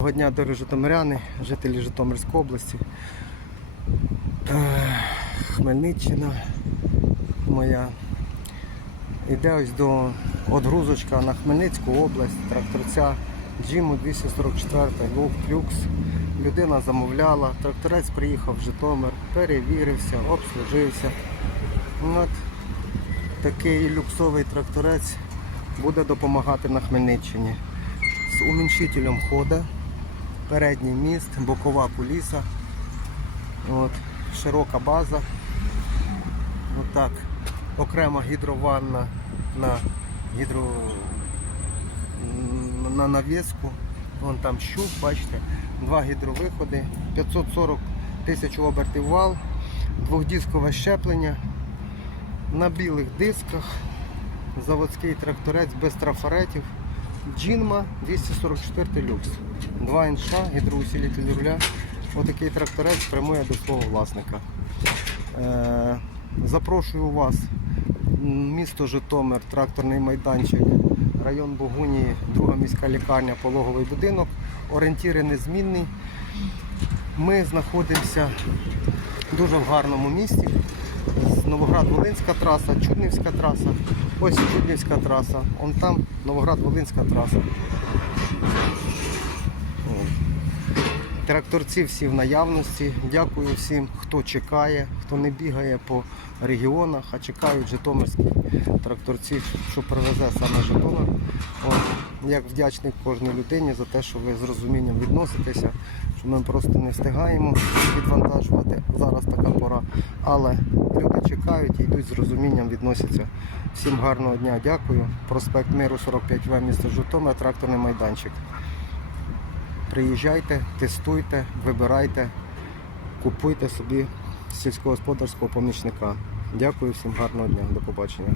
Доброго дня, дорогі житомиряни, жителі Житомирської області. Е, Хмельниччина моя. Іде ось до отгрузочка на Хмельницьку область, тракторця Джиму 244 Люк Люкс. Людина замовляла, тракторець приїхав в Житомир, перевірився, обслужився. От такий люксовий тракторець буде допомагати на Хмельниччині. З уміншителем хода передній міст, бокова куліса, от, широка база. Отак. Окрема гідрованна на гідро на навіску. Вон там щуп, бачите, два гідровиходи, 540 тисяч обертів вал, двохдискове щеплення на білих дисках, заводський тракторець без трафаретів. Джинма 244 люкс. Два інша, гідроусилитель руля. Отакий тракторець прямує до свого власника. Е, запрошую вас. Місто Житомир, тракторний майданчик, район Богунії, друга міська лікарня, пологовий будинок. Орієнтіри незмінні. Ми знаходимося дуже в гарному місті. Новоград-Волинська траса, Чуднівська траса. Ось Чуднівська траса. Он там Новоград-Волинська траса. Тракторці всі в наявності. Дякую всім, хто чекає, хто не бігає по регіонах, а чекають житомирські тракторці, що привезе саме Житомир. От. Як вдячний кожній людині за те, що ви з розумінням відноситеся, що ми просто не встигаємо відвантажувати. Зараз така пора. Але люди чекають і йдуть з розумінням, відносяться. Всім гарного дня, дякую. Проспект Миру 45В, місто Житомир, тракторний майданчик. Приїжджайте, тестуйте, вибирайте, купуйте собі сільськогосподарського помічника. Дякую всім гарного дня. До побачення.